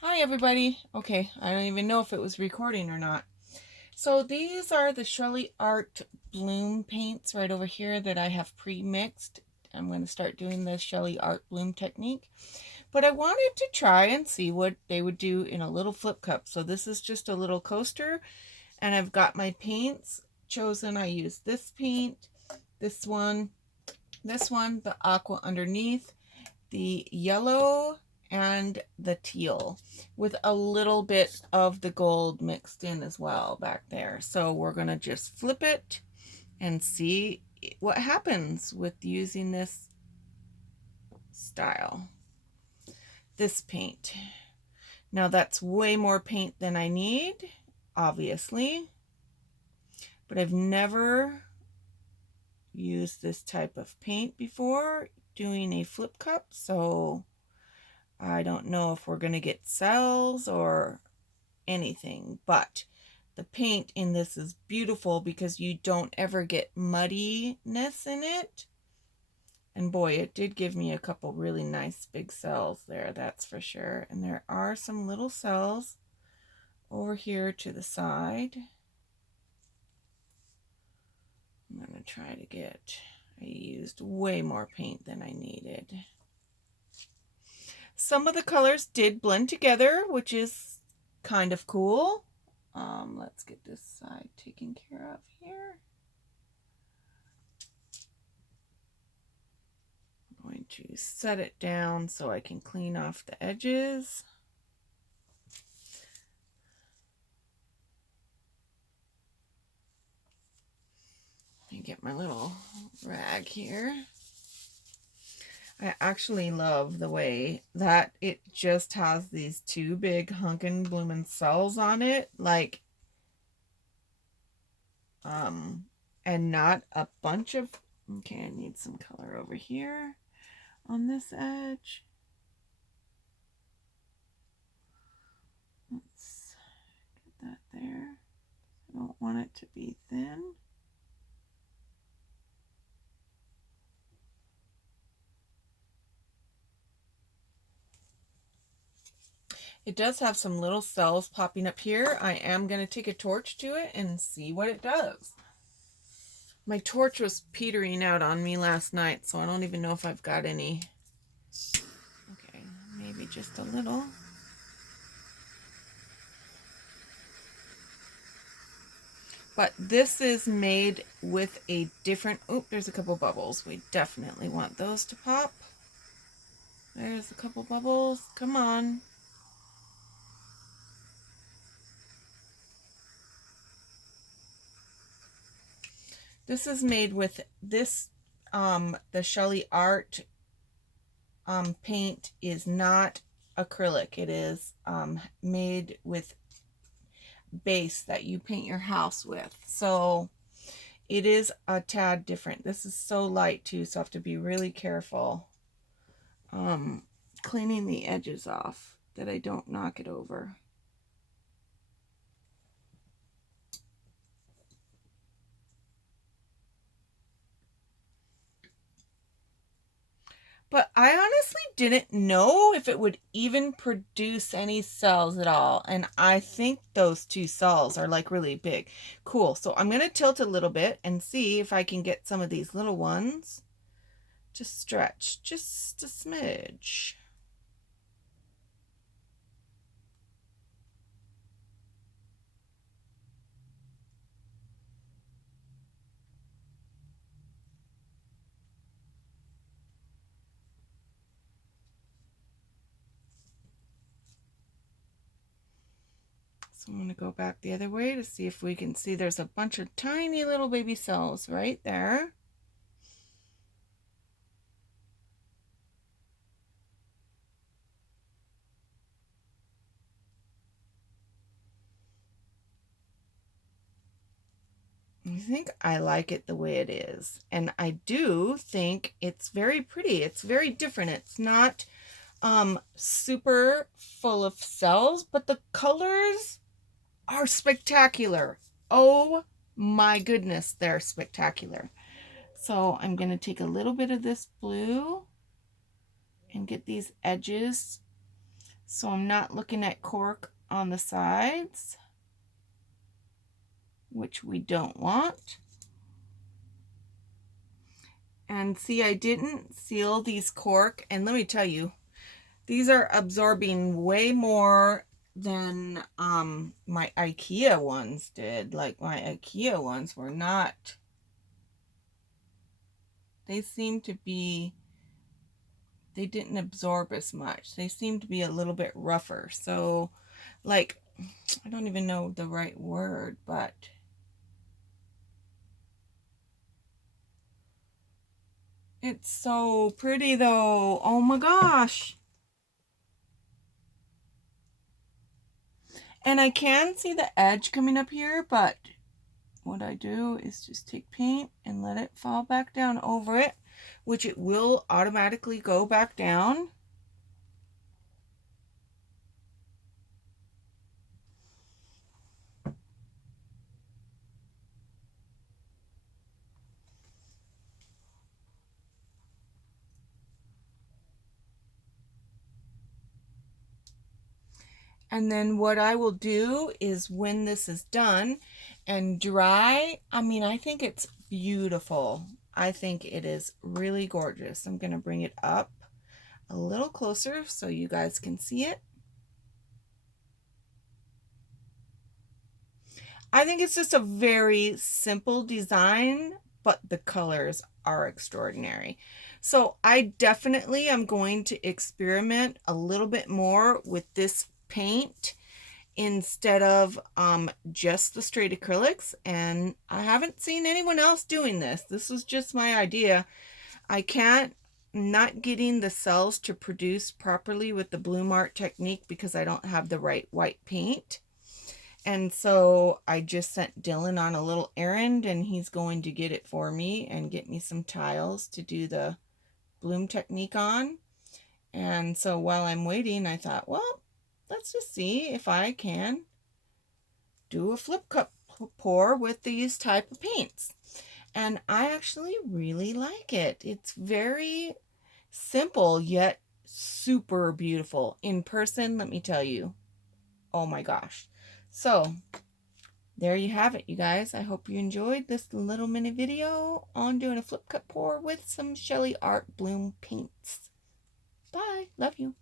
Hi everybody. Okay, I don't even know if it was recording or not. So these are the Shelee Art Bloom paints right over here that I have pre-mixed. I'm going to start doing the Shelee Art Bloom technique. But I wanted to try and see what they would do in a little flip cup. So this is just a little coaster, and I've got my paints chosen. I used this paint, this one, the aqua underneath, the yellow, and the teal, with a little bit of the gold mixed in as well back there. So we're going to just flip it and see what happens with using this style, this paint. Now that's way more paint than I need, obviously, but I've never used this type of paint before doing a flip cup, so I don't know if we're going to get cells or anything, but the paint in this is beautiful because you don't ever get muddiness in it. And boy, it did give me a couple really nice big cells there, that's for sure. And there are some little cells over here to the side. I'm going to try to get, I used way more paint than I needed. Some of the colors did blend together, which is kind of cool. Let's get this side taken care of here. I'm going to set it down so I can clean off the edges. And get my little rag here. I actually love the way that it just has these two big hunkin' bloomin' cells on it, like, and not a bunch of, okay, I need some color over here on this edge. Let's get that there. I don't want it to be thin. It does have some little cells popping up here. I am going to take a torch to it and see what it does. My torch was petering out on me last night, so I don't even know if I've got any. Okay, maybe just a little. But this is made with a different, oh, there's a couple bubbles. We definitely want those to pop. There's a couple bubbles. Come on. This is made with this, the Shelee Art paint is not acrylic. It is made with base that you paint your house with. So it is a tad different. This is so light too, so I have to be really careful cleaning the edges off that I don't knock it over. But I honestly didn't know if it would even produce any cells at all. And I think those two cells are like really big. Cool. So I'm going to tilt a little bit and see if I can get some of these little ones to stretch just a smidge. So I'm going to go back the other way to see if we can see there's a bunch of tiny little baby cells right there. I think I like it the way it is. And I do think it's very pretty. It's very different. It's not super full of cells, but the colors are spectacular. Oh my goodness, they're spectacular. So I'm going to take a little bit of this blue and get these edges so I'm not looking at cork on the sides, which we don't want. And see, I didn't seal these cork, and let me tell you, these are absorbing way more than my IKEA ones did. Like my IKEA ones were not, they seem to be, they didn't absorb as much. They seem to be a little bit rougher. So like, I don't even know the right word, but it's so pretty though. Oh my gosh. And I can see the edge coming up here, but what I do is just take paint and let it fall back down over it, which it will automatically go back down. And then what I will do is when this is done and dry, I mean, I think it's beautiful. I think it is really gorgeous. I'm going to bring it up a little closer so you guys can see it. I think it's just a very simple design, but the colors are extraordinary. So I definitely am going to experiment a little bit more with this paint instead of just the straight acrylics. And I haven't seen anyone else doing this. This was just my idea. I can't, not getting the cells to produce properly with the bloom art technique because I don't have the right white paint. And so I just sent Dylan on a little errand, and he's going to get it for me and get me some tiles to do the bloom technique on. And so while I'm waiting, I thought, well, let's just see if I can do a flip cup pour with these type of paints. And I actually really like it. It's very simple yet super beautiful. In person, let me tell you, oh my gosh. So there you have it, you guys. I hope you enjoyed this little mini video on doing a flip cup pour with some Shelee Art Bloom paints. Bye. Love you.